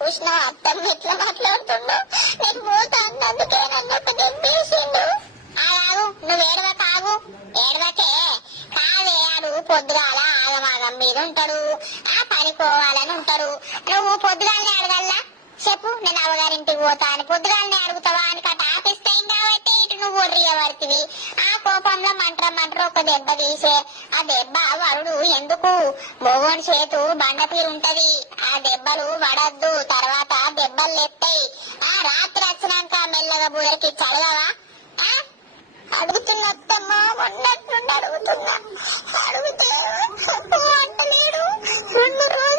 కృష్ణ అత్తమ్మ ఎట్లా మాట్లాడుతుండో నేను పోతా అన్నందుకే నన్ను ఒక దెబ్బేసిండు. ఆగు, నువ్వు ఏడవకాగు, ఏడవకే. కాదే ఆడు పొద్దుగాల ఆగమాగం మీద ఉంటాడు, ఆ పనికోవాలని ఉంటాడు. నువ్వు పొద్దుగాలనే అడగల్లా చెప్పు, నేను అవ్వగారింటికి పోతా అని పొద్దుగాలనే అడుగుతావా అని కట్ట ఆపిస్తే కాబట్టి ఇటు నువ్వు ఒర్రియబడుతుంది. ఆ కోపంలో మంట్ర ఒక దెబ్బ తీసే, ఆ దెబ్బ వరుడు ఎందుకు మొగోని చేతు బండపీరు ఉంటది, ఆ దెబ్బలు వడద్దు, తర్వాత దెబ్బలు లేస్తాయి. ఆ రాత్రి వచ్చినాక మెల్లగా బుడకి చదవవా? అడుగుతున్నత్తమ్మా, ఉన్నట్టుండి అడుగుతున్నా, అడుగుతా అంటలేడు. 2 రోజులు